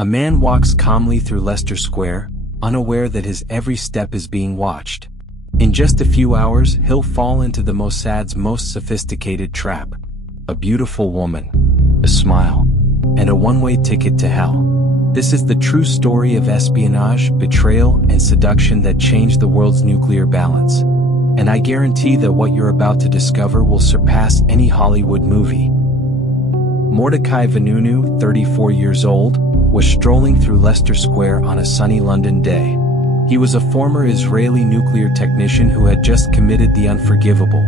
A man walks calmly through Leicester Square, unaware that his every step is being watched. In just a few hours, he'll fall into the Mossad's most sophisticated trap. A beautiful woman, a smile, and a one-way ticket to hell. This is the true story of espionage, betrayal, and seduction that changed the world's nuclear balance. And I guarantee that what you're about to discover will surpass any Hollywood movie. Mordechai Vanunu, 34 years old, was strolling through Leicester Square on a sunny London day. He was a former Israeli nuclear technician who had just committed the unforgivable.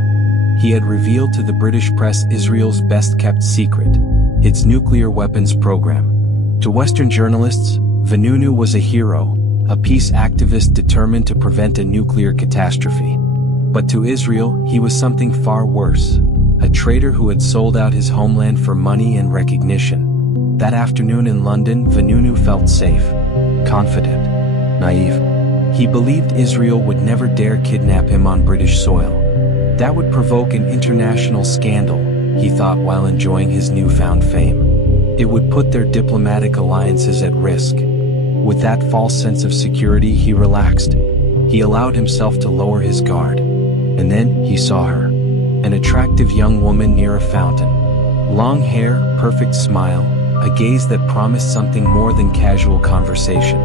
He had revealed to the British press Israel's best-kept secret, its nuclear weapons program. To Western journalists, Vanunu was a hero, a peace activist determined to prevent a nuclear catastrophe. But to Israel, he was something far worse, a traitor who had sold out his homeland for money and recognition. That afternoon in London, Vanunu felt safe, confident, naive. He believed Israel would never dare kidnap him on British soil. That would provoke an international scandal, he thought while enjoying his newfound fame. It would put their diplomatic alliances at risk. With that false sense of security, he relaxed. He allowed himself to lower his guard. And then he saw her, an attractive young woman near a fountain. Long hair, perfect smile, a gaze that promised something more than casual conversation.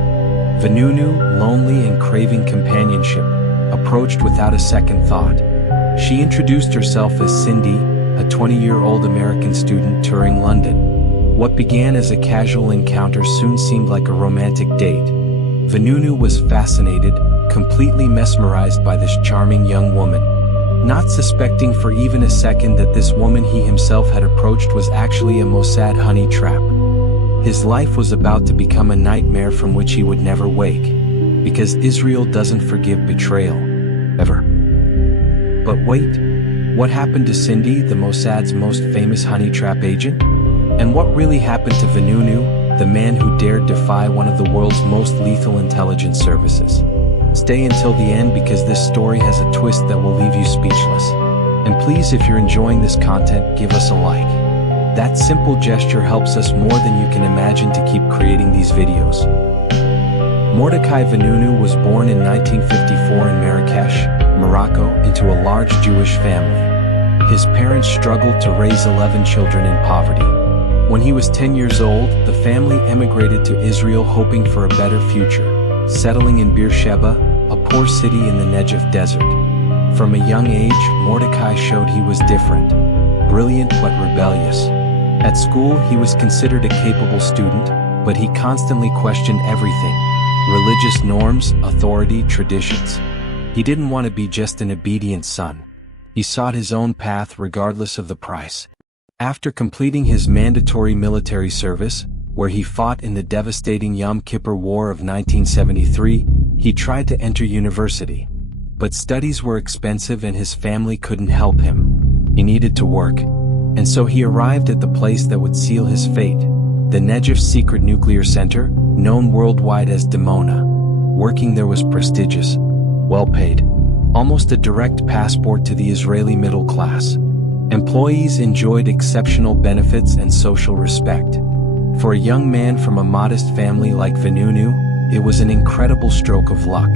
Vanunu, lonely and craving companionship, approached without a second thought. She introduced herself as Cindy, a 20-year-old American student touring London. What began as a casual encounter soon seemed like a romantic date. Vanunu was fascinated, completely mesmerized by this charming young woman, not suspecting for even a second that this woman he himself had approached was actually a Mossad honey trap. His life was about to become a nightmare from which he would never wake, because Israel doesn't forgive betrayal, ever. But wait, what happened to Cindy, the Mossad's most famous honey trap agent? And what really happened to Vanunu, the man who dared defy one of the world's most lethal intelligence services? Stay until the end because this story has a twist that will leave you speechless. And please, if you're enjoying this content, give us a like. That simple gesture helps us more than you can imagine to keep creating these videos. Mordechai Vanunu was born in 1954 in Marrakesh, Morocco, into a large Jewish family. His parents struggled to raise 11 children in poverty. When he was 10 years old, the family emigrated to Israel hoping for a better future, settling in Beersheba, a poor city in the Negev desert. From a young age, Mordechai showed he was different, brilliant but rebellious. At school, he was considered a capable student, but he constantly questioned everything: religious norms, authority, traditions. He didn't want to be just an obedient son. He sought his own path regardless of the price. After completing his mandatory military service, where he fought in the devastating Yom Kippur War of 1973, he tried to enter university. But studies were expensive and his family couldn't help him. He needed to work. And so he arrived at the place that would seal his fate, the Negev Secret Nuclear Center, known worldwide as Dimona. Working there was prestigious, well-paid, almost a direct passport to the Israeli middle class. Employees enjoyed exceptional benefits and social respect. For a young man from a modest family like Vanunu, it was an incredible stroke of luck.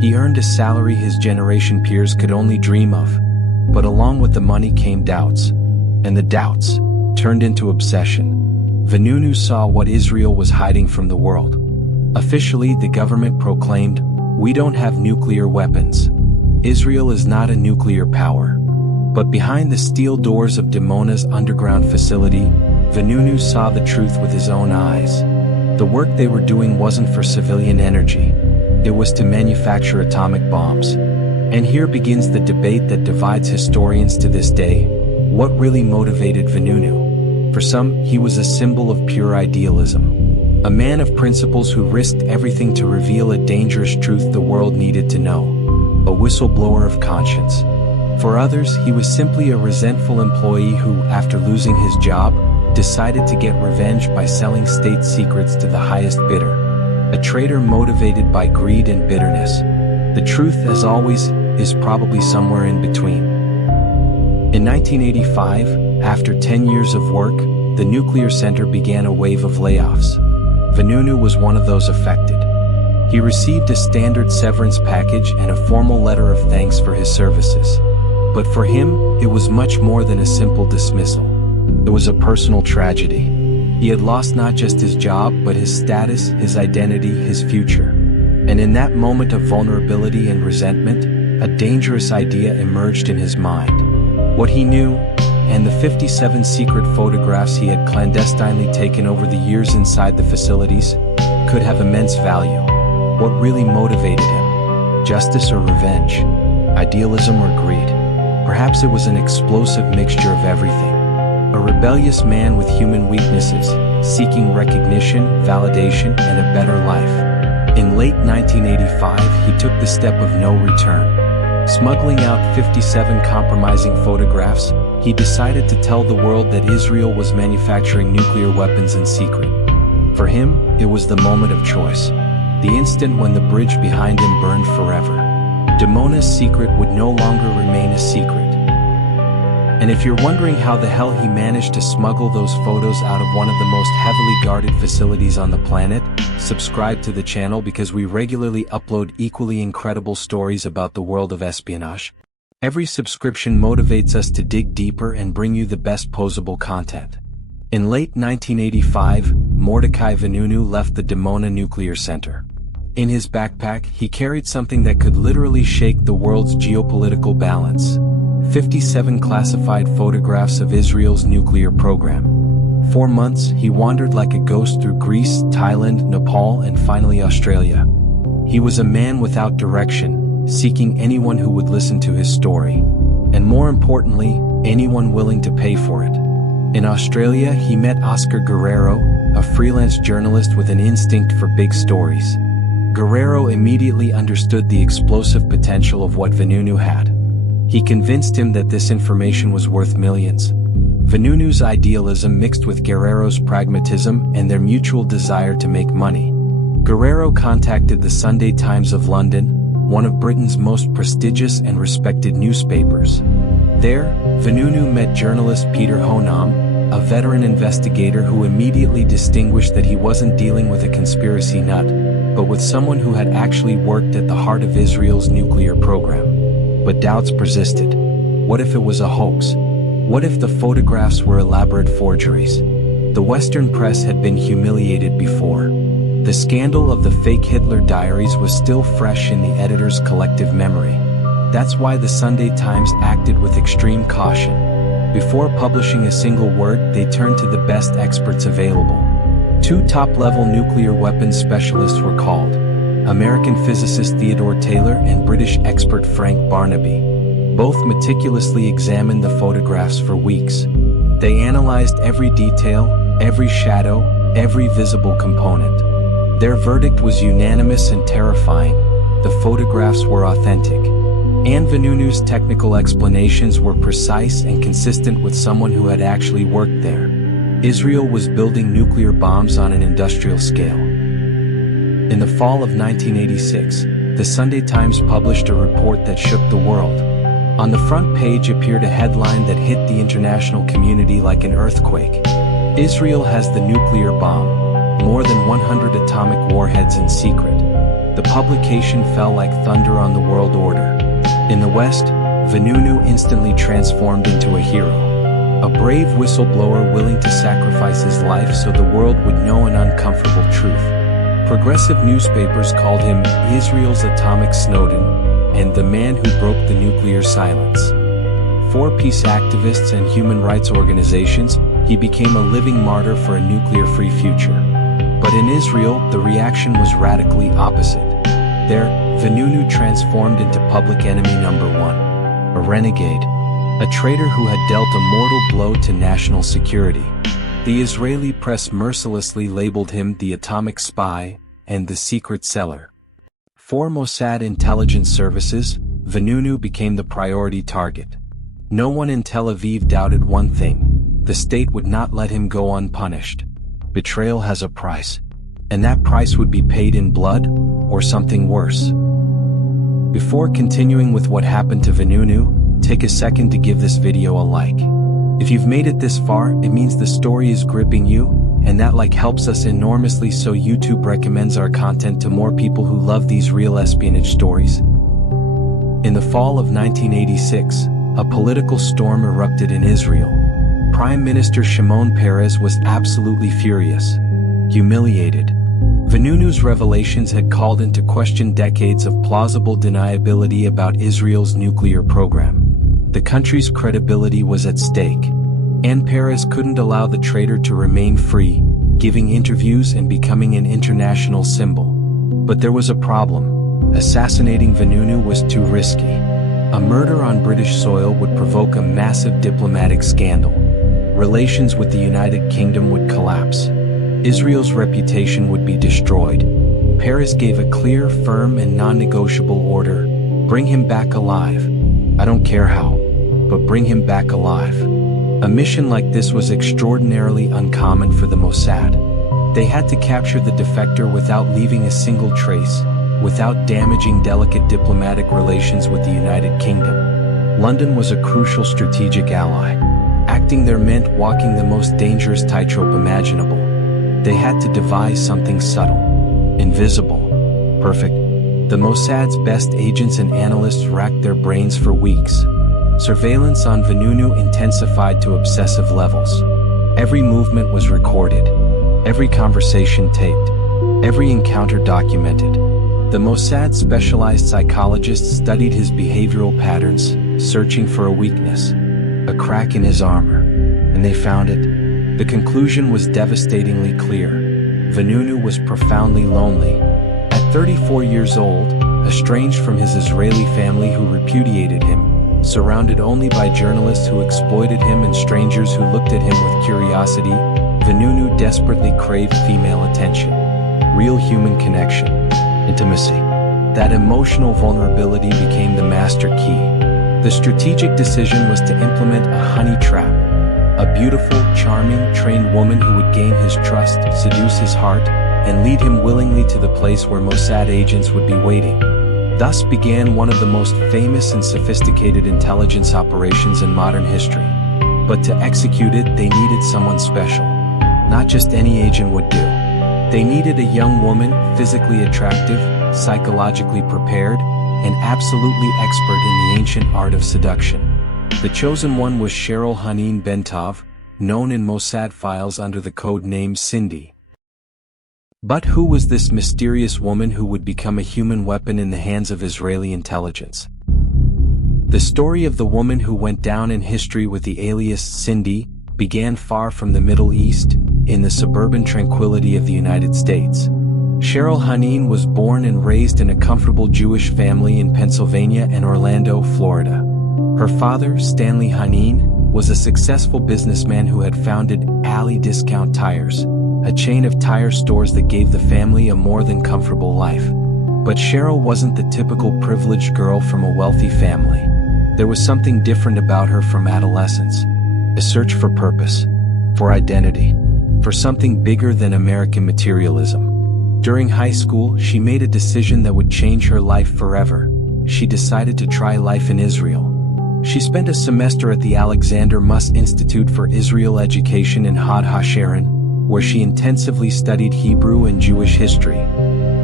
He earned a salary his generation peers could only dream of. But along with the money came doubts. And the doubts turned into obsession. Vanunu saw what Israel was hiding from the world. Officially, the government proclaimed, "We don't have nuclear weapons. Israel is not a nuclear power." But behind the steel doors of Dimona's underground facility, Vanunu saw the truth with his own eyes. The work they were doing wasn't for civilian energy. It was to manufacture atomic bombs. And here begins the debate that divides historians to this day. What really motivated Vanunu? For some, he was a symbol of pure idealism. A man of principles who risked everything to reveal a dangerous truth the world needed to know. A whistleblower of conscience. For others, he was simply a resentful employee who, after losing his job, decided to get revenge by selling state secrets to the highest bidder. A traitor motivated by greed and bitterness. The truth, as always, is probably somewhere in between. In 1985, after 10 years of work, the nuclear center began a wave of layoffs. Vanunu was one of those affected. He received a standard severance package and a formal letter of thanks for his services. But for him, it was much more than a simple dismissal. It was a personal tragedy. He had lost not just his job, but his status, his identity, his future. And in that moment of vulnerability and resentment, a dangerous idea emerged in his mind. What he knew, and the 57 secret photographs he had clandestinely taken over the years inside the facilities, could have immense value. What really motivated him? Justice or revenge? Idealism or greed? Perhaps it was an explosive mixture of everything. A rebellious man with human weaknesses, seeking recognition, validation, and a better life. In late 1985, he took the step of no return. Smuggling out 57 compromising photographs, he decided to tell the world that Israel was manufacturing nuclear weapons in secret. For him, it was the moment of choice. The instant when the bridge behind him burned forever. Damona's secret would no longer remain a secret. And if you're wondering how the hell he managed to smuggle those photos out of one of the most heavily guarded facilities on the planet, subscribe to the channel because we regularly upload equally incredible stories about the world of espionage. Every subscription motivates us to dig deeper and bring you the best posable content. In late 1985, Mordechai Vanunu left the Dimona Nuclear Center. In his backpack, he carried something that could literally shake the world's geopolitical balance. 57 classified photographs of Israel's nuclear program. 4 months, he wandered like a ghost through Greece, Thailand, Nepal, and finally Australia. He was a man without direction, seeking anyone who would listen to his story. And more importantly, anyone willing to pay for it. In Australia, he met Oscar Guerrero, a freelance journalist with an instinct for big stories. Guerrero immediately understood the explosive potential of what Vanunu had. He convinced him that this information was worth millions. Vanunu's idealism mixed with Guerrero's pragmatism and their mutual desire to make money. Guerrero contacted the Sunday Times of London, one of Britain's most prestigious and respected newspapers. There, Vanunu met journalist Peter Honam, a veteran investigator who immediately distinguished that he wasn't dealing with a conspiracy nut, but with someone who had actually worked at the heart of Israel's nuclear program. But doubts persisted. What if it was a hoax? What if the photographs were elaborate forgeries? The Western press had been humiliated before. The scandal of the fake Hitler diaries was still fresh in the editor's collective memory. That's why the Sunday Times acted with extreme caution. Before publishing a single word, they turned to the best experts available. 2 top-level nuclear weapons specialists were called. American physicist Theodore Taylor and British expert Frank Barnaby. Both meticulously examined the photographs for weeks. They analyzed every detail, every shadow, every visible component. Their verdict was unanimous and terrifying. The photographs were authentic. And Vanunu's technical explanations were precise and consistent with someone who had actually worked there. Israel was building nuclear bombs on an industrial scale. In the fall of 1986, the Sunday Times published a report that shook the world. On the front page appeared a headline that hit the international community like an earthquake. Israel has the nuclear bomb, more than 100 atomic warheads in secret. The publication fell like thunder on the world order. In the West, Vanunu instantly transformed into a hero. A brave whistleblower willing to sacrifice his life so the world would know an uncomfortable truth. Progressive newspapers called him Israel's atomic Snowden and the man who broke the nuclear silence. For peace activists and human rights organizations, he became a living martyr for a nuclear-free future. But in Israel, the reaction was radically opposite. There, Vanunu transformed into public enemy number 1. A renegade. A traitor who had dealt a mortal blow to national security. The Israeli press mercilessly labeled him the atomic spy and the secret seller. For Mossad intelligence services, Vanunu became the priority target. No one in Tel Aviv doubted one thing: the state would not let him go unpunished. Betrayal has a price. And that price would be paid in blood, or something worse. Before continuing with what happened to Vanunu, take a second to give this video a like. If you've made it this far, it means the story is gripping you, and that like helps us enormously, so YouTube recommends our content to more people who love these real espionage stories. In the fall of 1986, a political storm erupted in Israel. Prime Minister Shimon Peres was absolutely furious, humiliated. Vanunu's revelations had called into question decades of plausible deniability about Israel's nuclear program. The country's credibility was at stake, and Peres couldn't allow the traitor to remain free, giving interviews and becoming an international symbol. But there was a problem. Assassinating Vanunu was too risky. A murder on British soil would provoke a massive diplomatic scandal. Relations with the United Kingdom would collapse. Israel's reputation would be destroyed. Peres gave a clear, firm, and non-negotiable order: bring him back alive. I don't care how, but bring him back alive. A mission like this was extraordinarily uncommon for the Mossad. They had to capture the defector without leaving a single trace, without damaging delicate diplomatic relations with the United Kingdom. London was a crucial strategic ally. Acting there meant walking the most dangerous tightrope imaginable. They had to devise something subtle, invisible, perfect. The Mossad's best agents and analysts racked their brains for weeks. Surveillance on Vanunu intensified to obsessive levels. Every movement was recorded, every conversation taped, every encounter documented. The Mossad's specialized psychologists studied his behavioral patterns, searching for a weakness, a crack in his armor, and they found it. The conclusion was devastatingly clear. Vanunu was profoundly lonely. At 34 years old, estranged from his Israeli family who repudiated him, surrounded only by journalists who exploited him and strangers who looked at him with curiosity, Vanunu desperately craved female attention, real human connection, intimacy. That emotional vulnerability became the master key. The strategic decision was to implement a honey trap. A beautiful, charming, trained woman who would gain his trust, seduce his heart, and lead him willingly to the place where Mossad agents would be waiting. Thus began one of the most famous and sophisticated intelligence operations in modern history. But to execute it, they needed someone special. Not just any agent would do. They needed a young woman, physically attractive, psychologically prepared, and absolutely expert in the ancient art of seduction. The chosen one was Cheryl Hanin Bentov, known in Mossad files under the code name Cindy. But who was this mysterious woman who would become a human weapon in the hands of Israeli intelligence? The story of the woman who went down in history with the alias Cindy began far from the Middle East, in the suburban tranquility of the United States. Cheryl Hanin was born and raised in a comfortable Jewish family in Pennsylvania and Orlando, Florida. Her father, Stanley Hanin, was a successful businessman who had founded Alley Discount Tires, a chain of tire stores that gave the family a more than comfortable life. But Cheryl wasn't the typical privileged girl from a wealthy family. There was something different about her from adolescence. A search for purpose, for identity, for something bigger than American materialism. During high school, she made a decision that would change her life forever. She decided to try life in Israel. She spent a semester at the Alexander Muss Institute for Israel Education in Hod HaSharon, where she intensively studied Hebrew and Jewish history.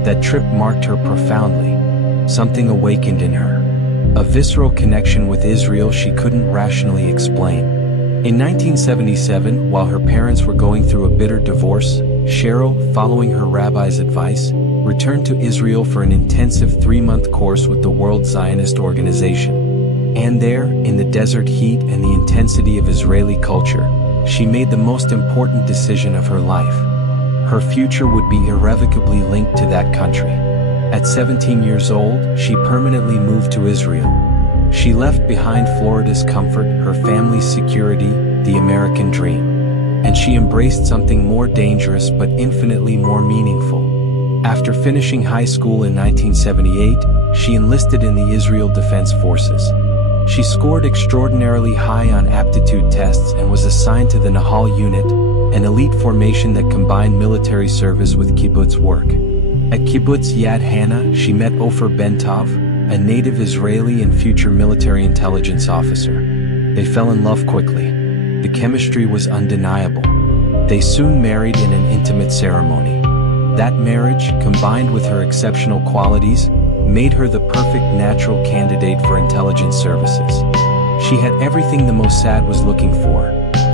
That trip marked her profoundly. Something awakened in her. A visceral connection with Israel she couldn't rationally explain. In 1977, while her parents were going through a bitter divorce, Cheryl, following her rabbi's advice, returned to Israel for an intensive 3-month course with the World Zionist Organization. And there, in the desert heat and the intensity of Israeli culture, she made the most important decision of her life. Her future would be irrevocably linked to that country. At 17 years old, she permanently moved to Israel. She left behind Florida's comfort, her family's security, the American dream. And she embraced something more dangerous but infinitely more meaningful. After finishing high school in 1978, she enlisted in the Israel Defense Forces. She scored extraordinarily high on aptitude tests and was assigned to the Nahal unit, an elite formation that combined military service with kibbutz work. At Kibbutz Yad Hana, she met Ofer Bentov, a native Israeli and future military intelligence officer. They fell in love quickly. The chemistry was undeniable. They soon married in an intimate ceremony. That marriage, combined with her exceptional qualities, made her the perfect natural candidate for intelligence services. She had everything the Mossad was looking for: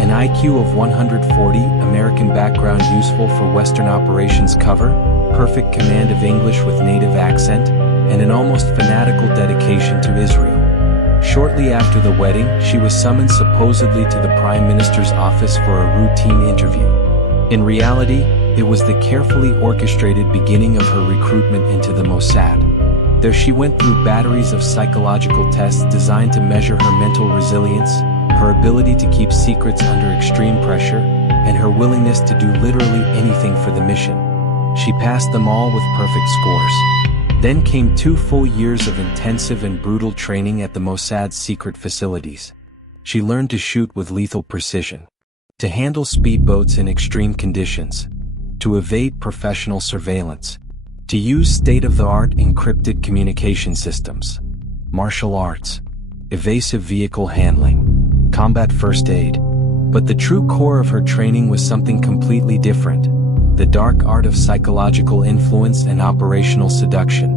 an IQ of 140, American background useful for Western operations cover, perfect command of English with native accent, and an almost fanatical dedication to Israel. Shortly after the wedding, she was summoned supposedly to the Prime Minister's office for a routine interview. In reality, it was the carefully orchestrated beginning of her recruitment into the Mossad. There she went through batteries of psychological tests designed to measure her mental resilience, her ability to keep secrets under extreme pressure, and her willingness to do literally anything for the mission. She passed them all with perfect scores. Then came 2 full years of intensive and brutal training at the Mossad's secret facilities. She learned to shoot with lethal precision, to handle speedboats in extreme conditions, to evade professional surveillance, to use state-of-the-art encrypted communication systems, martial arts, evasive vehicle handling, combat first aid. But the true core of her training was something completely different: the dark art of psychological influence and operational seduction.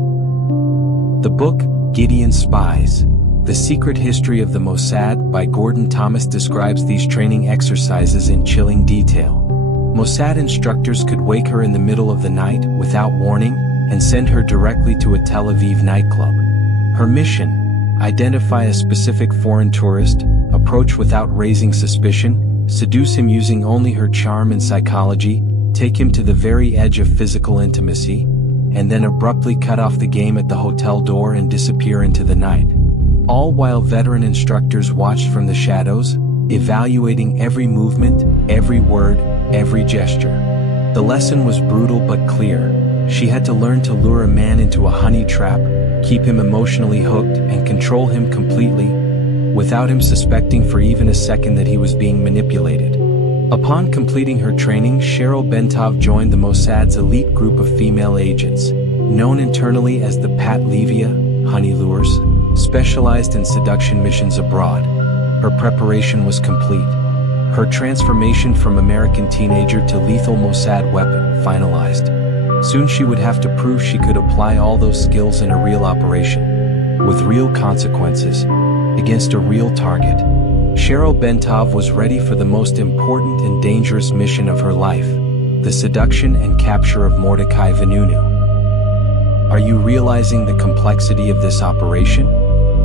The book, Gideon's Spies: The Secret History of the Mossad by Gordon Thomas describes these training exercises in chilling detail. Mossad instructors could wake her in the middle of the night without warning and send her directly to a Tel Aviv nightclub. Her mission: identify a specific foreign tourist, approach without raising suspicion, seduce him using only her charm and psychology, take him to the very edge of physical intimacy, and then abruptly cut off the game at the hotel door and disappear into the night. All while veteran instructors watched from the shadows, evaluating every movement, every word, every gesture. The lesson was brutal but clear. She had to learn to lure a man into a honey trap, keep him emotionally hooked, and control him completely, without him suspecting for even a second that he was being manipulated. Upon completing her training, Cheryl Bentov joined the Mossad's elite group of female agents, known internally as the Pat Levia, honey lures, specialized in seduction missions abroad. Her preparation was complete. Her transformation from American teenager to lethal Mossad weapon finalized. Soon she would have to prove she could apply all those skills in a real operation, with real consequences, against a real target. Cheryl Bentov was ready for the most important and dangerous mission of her life: the seduction and capture of Mordechai Vanunu. Are you realizing the complexity of this operation?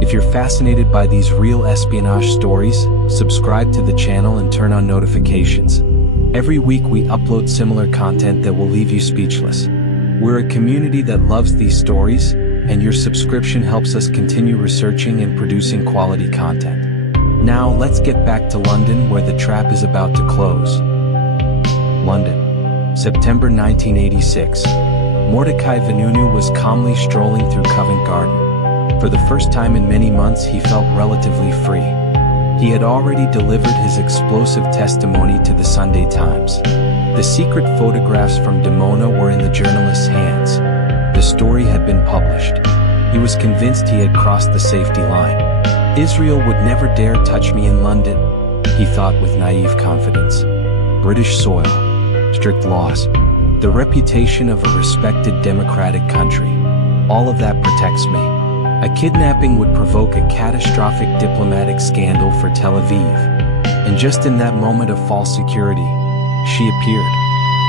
If you're fascinated by these real espionage stories, subscribe to the channel and turn on notifications. Every week we upload similar content that will leave you speechless. We're a community that loves these stories, and your subscription helps us continue researching and producing quality content. Now let's get back to London, where the trap is about to close. London, September 1986. Mordechai Vanunu was calmly strolling through Covent Garden. For the first time in many months, he felt relatively free. He had already delivered his explosive testimony to the Sunday Times. The secret photographs from Dimona were in the journalist's hands. The story had been published. He was convinced he had crossed the safety line. Israel would never dare touch me in London, he thought with naive confidence. British soil, strict laws, the reputation of a respected democratic country. All of that protects me. A kidnapping would provoke a catastrophic diplomatic scandal for Tel Aviv. And just in that moment of false security, she appeared.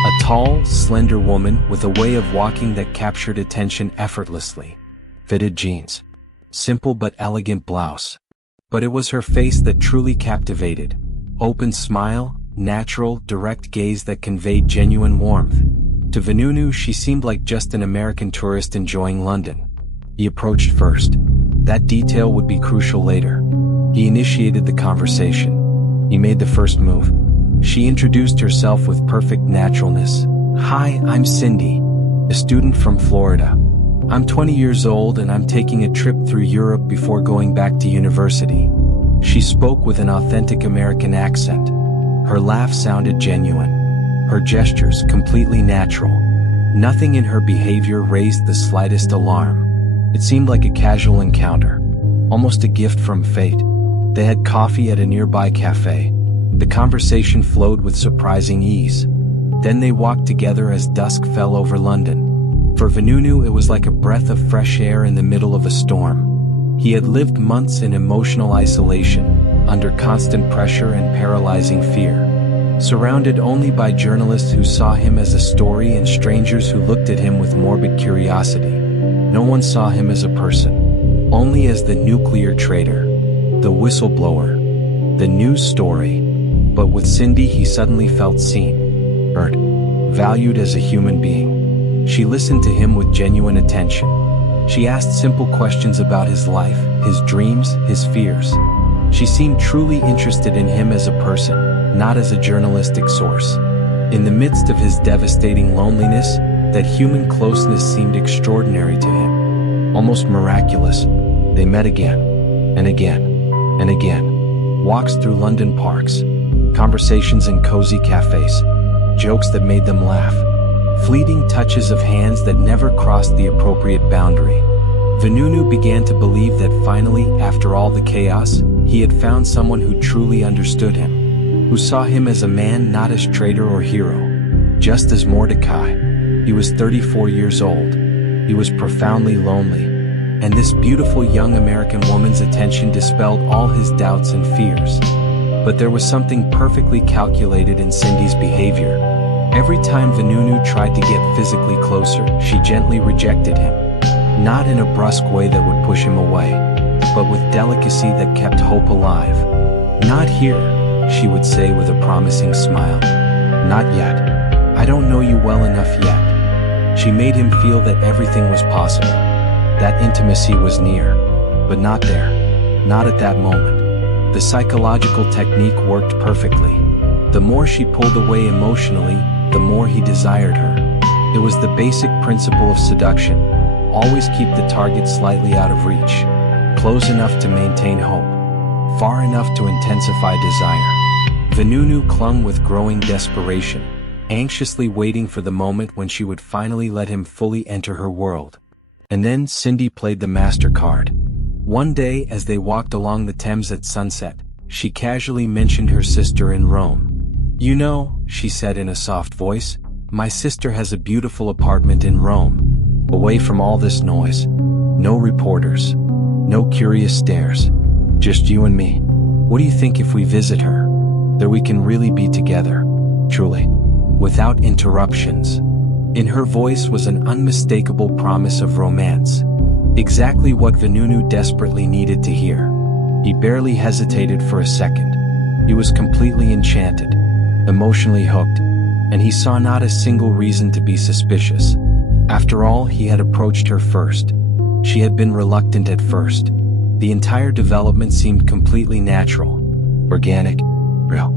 A tall, slender woman with a way of walking that captured attention effortlessly. Fitted jeans. Simple but elegant blouse. But it was her face that truly captivated. Open smile, natural, direct gaze that conveyed genuine warmth. To Vanunu, she seemed like just an American tourist enjoying London. He approached first. That detail would be crucial later. He initiated the conversation. He made the first move. She introduced herself with perfect naturalness. "Hi, I'm Cindy, a student from Florida. I'm 20 years old and I'm taking a trip through Europe before going back to university." She spoke with an authentic American accent. Her laugh sounded genuine. Her gestures completely natural. Nothing in her behavior raised the slightest alarm. It seemed like a casual encounter, almost a gift from fate. They had coffee at a nearby cafe. The conversation flowed with surprising ease. Then they walked together as dusk fell over London. For Vanunu, it was like a breath of fresh air in the middle of a storm. He had lived months in emotional isolation, under constant pressure and paralyzing fear. Surrounded only by journalists who saw him as a story and strangers who looked at him with morbid curiosity. No one saw him as a person, only as the nuclear traitor, the whistleblower, the news story. But with Cindy, he suddenly felt seen, heard, valued as a human being. She listened to him with genuine attention. She asked simple questions about his life, his dreams, his fears. She seemed truly interested in him as a person, not as a journalistic source. In the midst of his devastating loneliness, that human closeness seemed extraordinary to him, almost miraculous. They met again, and again, and again. Walks through London parks, conversations in cozy cafes, jokes that made them laugh, fleeting touches of hands that never crossed the appropriate boundary. Vanunu began to believe that finally, after all the chaos, he had found someone who truly understood him, who saw him as a man, not as traitor or hero. Just as Mordechai. He was 34 years old. He was profoundly lonely. And this beautiful young American woman's attention dispelled all his doubts and fears. But there was something perfectly calculated in Cindy's behavior. Every time Vanunu tried to get physically closer, she gently rejected him. Not in a brusque way that would push him away, but with delicacy that kept hope alive. "Not here," she would say with a promising smile. "Not yet. I don't know you well enough yet." She made him feel that everything was possible, that intimacy was near, but not there, not at that moment. The psychological technique worked perfectly. The more she pulled away emotionally, the more he desired her. It was the basic principle of seduction. Always keep the target slightly out of reach, close enough to maintain hope, far enough to intensify desire. Vanunu clung with growing desperation, anxiously waiting for the moment when she would finally let him fully enter her world. And then Cindy played the master card. One day, as they walked along the Thames at sunset, she casually mentioned her sister in Rome. "You know," she said in a soft voice, "my sister has a beautiful apartment in Rome, away from all this noise. No reporters, no curious stares, just you and me. What do you think if we visit her? There we can really be together, truly, without interruptions." In her voice was an unmistakable promise of romance. Exactly what Vanunu desperately needed to hear. He barely hesitated for a second. He was completely enchanted, emotionally hooked, and he saw not a single reason to be suspicious. After all, he had approached her first. She had been reluctant at first. The entire development seemed completely natural, organic, real.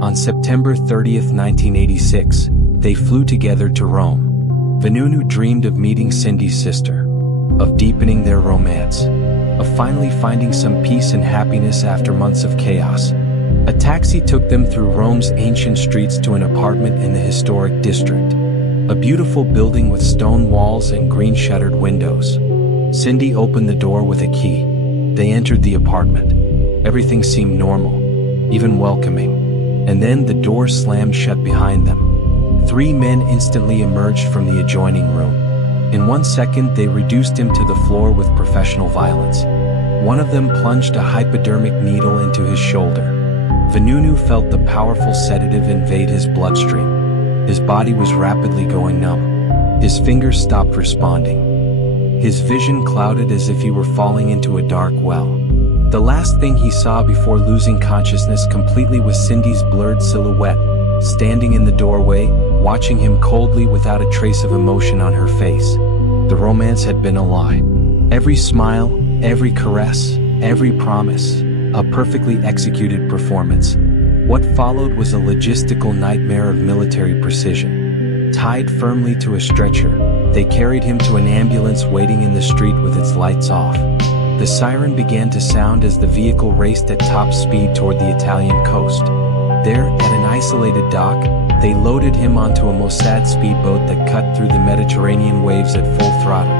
On September 30th, 1986, they flew together to Rome. Vanunu dreamed of meeting Cindy's sister, of deepening their romance, of finally finding some peace and happiness after months of chaos. A taxi took them through Rome's ancient streets to an apartment in the historic district. A beautiful building with stone walls and green-shuttered windows. Cindy opened the door with a key. They entered the apartment. Everything seemed normal, even welcoming. And then the door slammed shut behind them. Three men instantly emerged from the adjoining room. In 1 second, they reduced him to the floor with professional violence. One of them plunged a hypodermic needle into his shoulder. Vanunu felt the powerful sedative invade his bloodstream. His body was rapidly going numb. His fingers stopped responding. His vision clouded as if he were falling into a dark well. The last thing he saw before losing consciousness completely was Cindy's blurred silhouette, standing in the doorway, watching him coldly without a trace of emotion on her face. The romance had been a lie. Every smile, every caress, every promise, a perfectly executed performance. What followed was a logistical nightmare of military precision. Tied firmly to a stretcher, they carried him to an ambulance waiting in the street with its lights off. The siren began to sound as the vehicle raced at top speed toward the Italian coast. There, at an isolated dock, they loaded him onto a Mossad speedboat that cut through the Mediterranean waves at full throttle.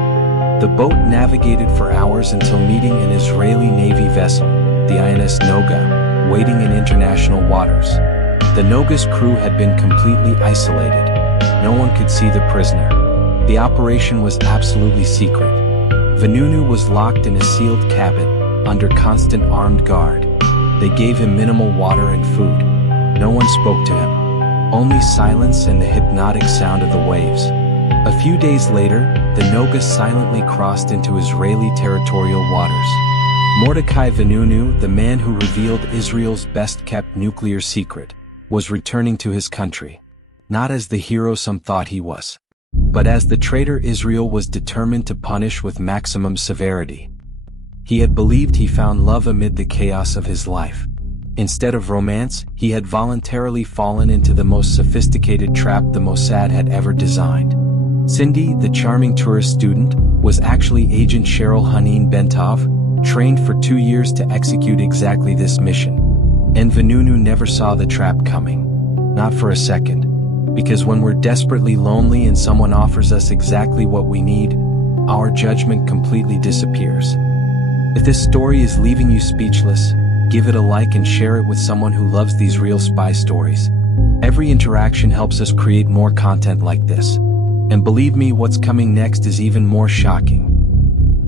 The boat navigated for hours until meeting an Israeli Navy vessel, the INS Noga, waiting in international waters. The Noga's crew had been completely isolated. No one could see the prisoner. The operation was absolutely secret. Vanunu was locked in a sealed cabin, under constant armed guard. They gave him minimal water and food. No one spoke to him. Only silence and the hypnotic sound of the waves. A few days later, the Noga silently crossed into Israeli territorial waters. Mordechai Vanunu, the man who revealed Israel's best-kept nuclear secret, was returning to his country. Not as the hero some thought he was, but as the traitor Israel was determined to punish with maximum severity. He had believed he found love amid the chaos of his life. Instead of romance, he had voluntarily fallen into the most sophisticated trap the Mossad had ever designed. Cindy, the charming tourist student, was actually Agent Cheryl Hanin Bentov, trained for 2 years to execute exactly this mission. And Vanunu never saw the trap coming. Not for a second. Because when we're desperately lonely and someone offers us exactly what we need, our judgment completely disappears. If this story is leaving you speechless, give it a like and share it with someone who loves these real spy stories. Every interaction helps us create more content like this. And believe me, what's coming next is even more shocking.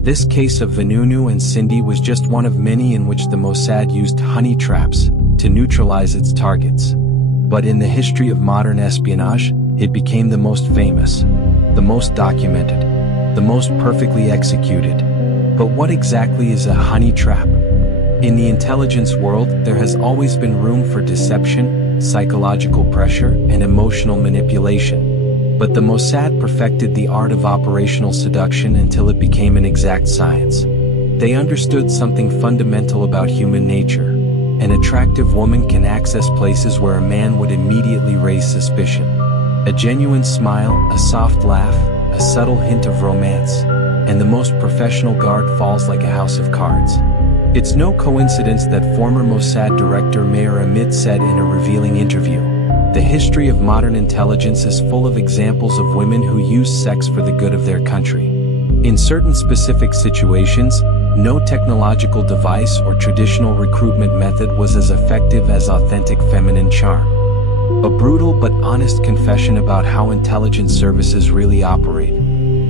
This case of Vanunu and Cindy was just one of many in which the Mossad used honey traps to neutralize its targets. But in the history of modern espionage, it became the most famous, the most documented, the most perfectly executed. But what exactly is a honey trap? In the intelligence world, there has always been room for deception, psychological pressure, and emotional manipulation. But the Mossad perfected the art of operational seduction until it became an exact science. They understood something fundamental about human nature. An attractive woman can access places where a man would immediately raise suspicion. A genuine smile, a soft laugh, a subtle hint of romance, and the most professional guard falls like a house of cards. It's no coincidence that former Mossad director Meir Amit said in a revealing interview, "The history of modern intelligence is full of examples of women who use sex for the good of their country. In certain specific situations, no technological device or traditional recruitment method was as effective as authentic feminine charm." A brutal but honest confession about how intelligence services really operate.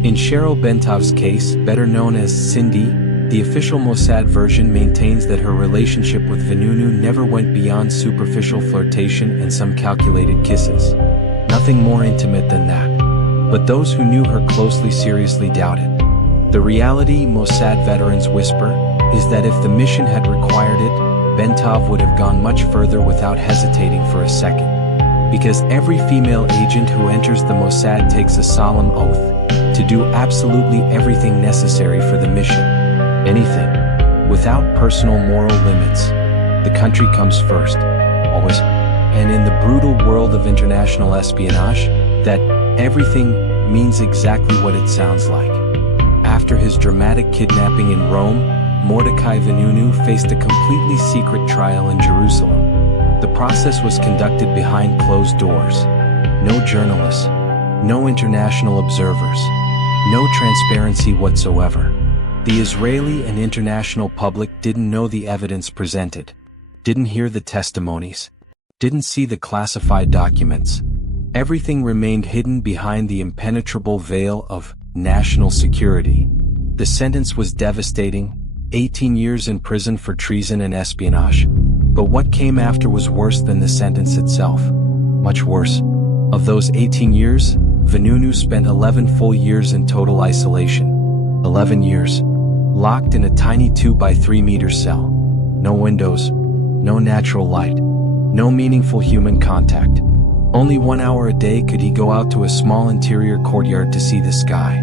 In Cheryl Bentov's case, better known as Cindy, the official Mossad version maintains that her relationship with Vanunu never went beyond superficial flirtation and some calculated kisses. Nothing more intimate than that. But those who knew her closely seriously doubted. The reality, Mossad veterans whisper, is that if the mission had required it, Bentov would have gone much further without hesitating for a second. Because every female agent who enters the Mossad takes a solemn oath to do absolutely everything necessary for the mission. Anything. Without personal moral limits. The country comes first. Always. And in the brutal world of international espionage, that everything means exactly what it sounds like. After his dramatic kidnapping in Rome, Mordechai Vanunu faced a completely secret trial in Jerusalem. The process was conducted behind closed doors. No journalists. No international observers. No transparency whatsoever. The Israeli and international public didn't know the evidence presented, didn't hear the testimonies, didn't see the classified documents. Everything remained hidden behind the impenetrable veil of national security. The sentence was devastating, 18 years in prison for treason and espionage. But what came after was worse than the sentence itself. Much worse. Of those 18 years, Vanunu spent 11 full years in total isolation. 11 years. Locked in a tiny 2-by-3-meter cell. No windows. No natural light. No meaningful human contact. Only 1 hour a day could he go out to a small interior courtyard to see the sky.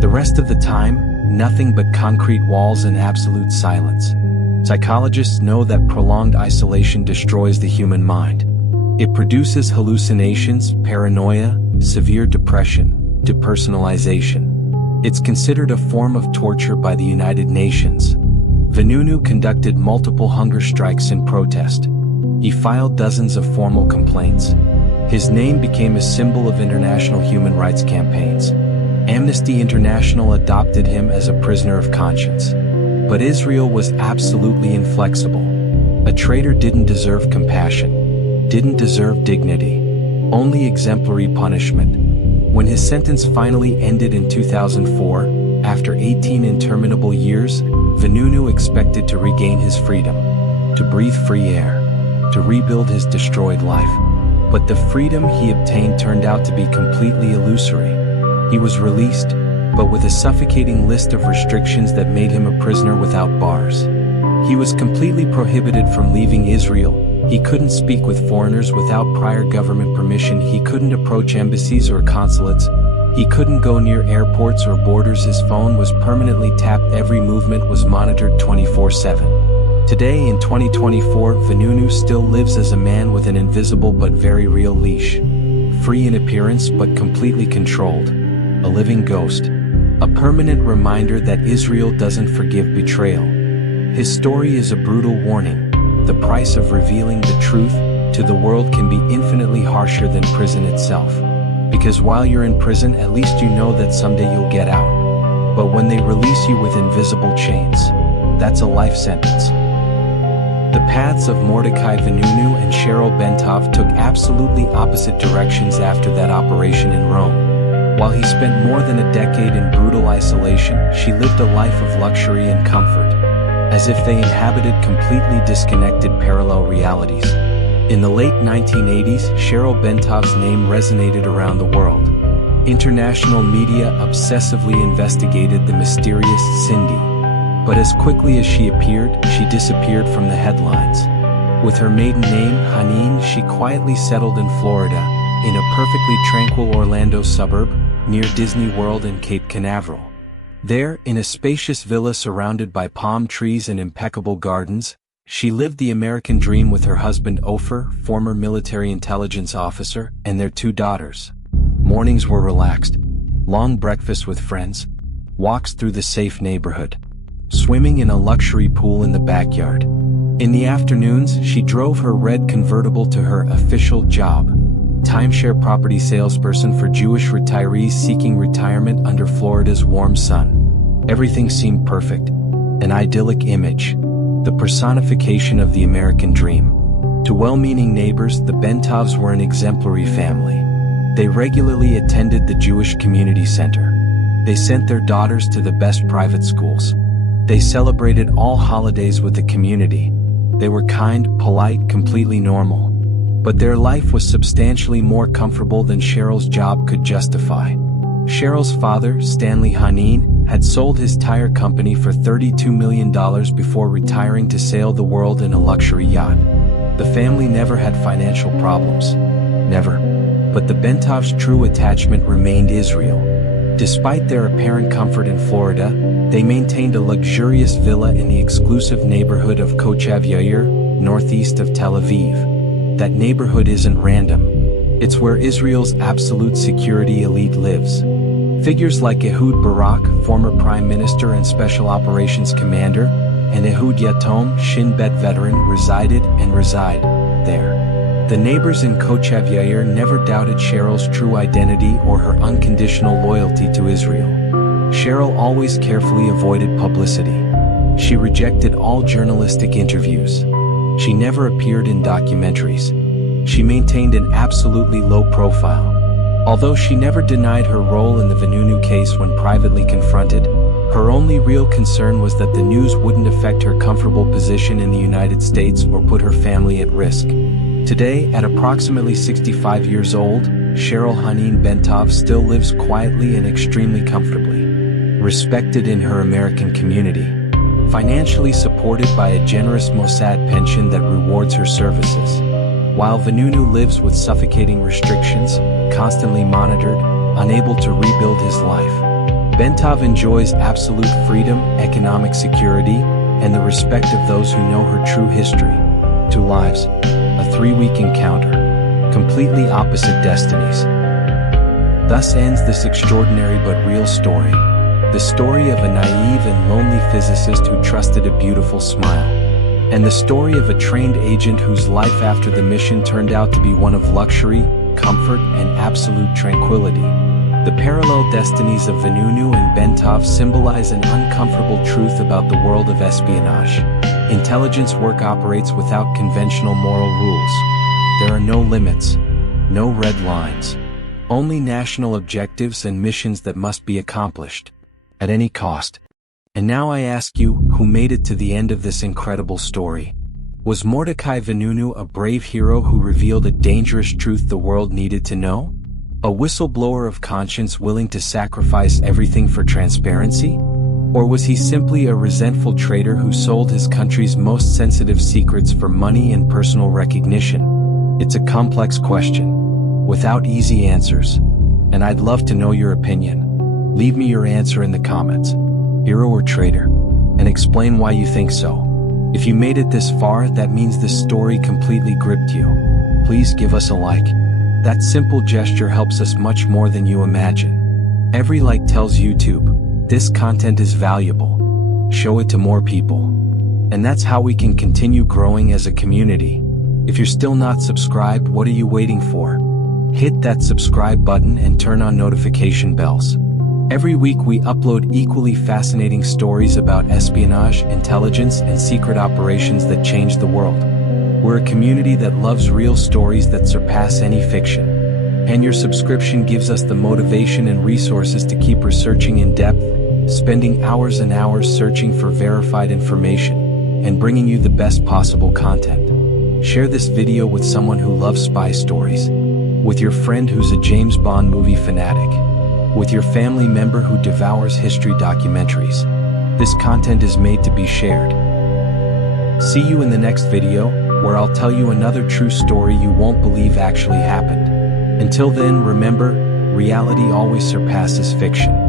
The rest of the time, nothing but concrete walls and absolute silence. Psychologists know that prolonged isolation destroys the human mind. It produces hallucinations, paranoia, severe depression, depersonalization. It's considered a form of torture by the United Nations. Vanunu conducted multiple hunger strikes in protest. He filed dozens of formal complaints. His name became a symbol of international human rights campaigns. Amnesty International adopted him as a prisoner of conscience. But Israel was absolutely inflexible. A traitor didn't deserve compassion, didn't deserve dignity, only exemplary punishment. When his sentence finally ended in 2004, after 18 interminable years, Vanunu expected to regain his freedom, to breathe free air, to rebuild his destroyed life. But the freedom he obtained turned out to be completely illusory. He was released, but with a suffocating list of restrictions that made him a prisoner without bars. He was completely prohibited from leaving Israel. He couldn't speak with foreigners without prior government permission. He couldn't approach embassies or consulates. He couldn't go near airports or borders. His phone was permanently tapped. Every movement was monitored 24/7. Today in 2024, Vanunu still lives as a man with an invisible but very real leash. Free in appearance but completely controlled. A living ghost. A permanent reminder that Israel doesn't forgive betrayal. His story is a brutal warning. The price of revealing the truth to the world can be infinitely harsher than prison itself. Because while you're in prison, at least you know that someday you'll get out. But when they release you with invisible chains, that's a life sentence. The paths of Mordechai Vanunu and Cheryl Bentov took absolutely opposite directions after that operation in Rome. While he spent more than a decade in brutal isolation, she lived a life of luxury and comfort, as if they inhabited completely disconnected parallel realities. In the late 1980s, Cheryl Bentov's name resonated around the world. International media obsessively investigated the mysterious Cindy. But as quickly as she appeared, she disappeared from the headlines. With her maiden name, Haneen, she quietly settled in Florida, in a perfectly tranquil Orlando suburb, near Disney World and Cape Canaveral. There, in a spacious villa surrounded by palm trees and impeccable gardens, she lived the American dream with her husband Ofer, former military intelligence officer, and their 2 daughters. Mornings were relaxed, long breakfasts with friends, walks through the safe neighborhood, swimming in a luxury pool in the backyard. In the afternoons, she drove her red convertible to her official job, timeshare property salesperson for Jewish retirees seeking retirement under Florida's warm sun. Everything seemed perfect, an idyllic image, the personification of the American dream. To well-meaning neighbors, the Bentovs were an exemplary family. They regularly attended the Jewish community center. They sent their daughters to the best private schools. They celebrated all holidays with the community. They were kind, polite, completely normal. But their life was substantially more comfortable than Cheryl's job could justify. Cheryl's father, Stanley Haneen, had sold his tire company for $32 million before retiring to sail the world in a luxury yacht. The family never had financial problems. Never. But the Bentovs' true attachment remained Israel. Despite their apparent comfort in Florida, they maintained a luxurious villa in the exclusive neighborhood of Kochav Yair, northeast of Tel Aviv. That neighborhood isn't random. It's where Israel's absolute security elite lives. Figures like Ehud Barak, former prime minister and special operations commander, and Ehud Yatom, Shin Bet veteran, resided and reside there. The neighbors in Kochav Yair never doubted Cheryl's true identity or her unconditional loyalty to Israel. Cheryl always carefully avoided publicity. She rejected all journalistic interviews. She never appeared in documentaries. She maintained an absolutely low profile. Although she never denied her role in the Vanunu case when privately confronted, her only real concern was that the news wouldn't affect her comfortable position in the United States or put her family at risk. Today, at approximately 65 years old, Cheryl Haneen Bentov still lives quietly and extremely comfortably. Respected in her American community. Financially supported by a generous Mossad pension that rewards her services. While Vanunu lives with suffocating restrictions, constantly monitored, unable to rebuild his life, Bentov enjoys absolute freedom, economic security, and the respect of those who know her true history. 2 lives. A 3-week encounter. Completely opposite destinies. Thus ends this extraordinary but real story. The story of a naive and lonely physicist who trusted a beautiful smile. And the story of a trained agent whose life after the mission turned out to be one of luxury, comfort, and absolute tranquility. The parallel destinies of Vanunu and Bentov symbolize an uncomfortable truth about the world of espionage. Intelligence work operates without conventional moral rules. There are no limits, no red lines. Only national objectives and missions that must be accomplished, at any cost. And now I ask you, who made it to the end of this incredible story? Was Mordechai Vanunu a brave hero who revealed a dangerous truth the world needed to know? A whistleblower of conscience willing to sacrifice everything for transparency? Or was he simply a resentful traitor who sold his country's most sensitive secrets for money and personal recognition? It's a complex question, without easy answers, and I'd love to know your opinion. Leave me your answer in the comments, hero or traitor, and explain why you think so. If you made it this far, that means this story completely gripped you. Please give us a like. That simple gesture helps us much more than you imagine. Every like tells YouTube, this content is valuable. Show it to more people. And that's how we can continue growing as a community. If you're still not subscribed, what are you waiting for? Hit that subscribe button and turn on notification bells. Every week we upload equally fascinating stories about espionage, intelligence, and secret operations that change the world. We're a community that loves real stories that surpass any fiction. And your subscription gives us the motivation and resources to keep researching in depth, spending hours and hours searching for verified information, and bringing you the best possible content. Share this video with someone who loves spy stories, with your friend who's a James Bond movie fanatic, with your family member who devours history documentaries. This content is made to be shared. See you in the next video, where I'll tell you another true story you won't believe actually happened. Until then, remember, reality always surpasses fiction.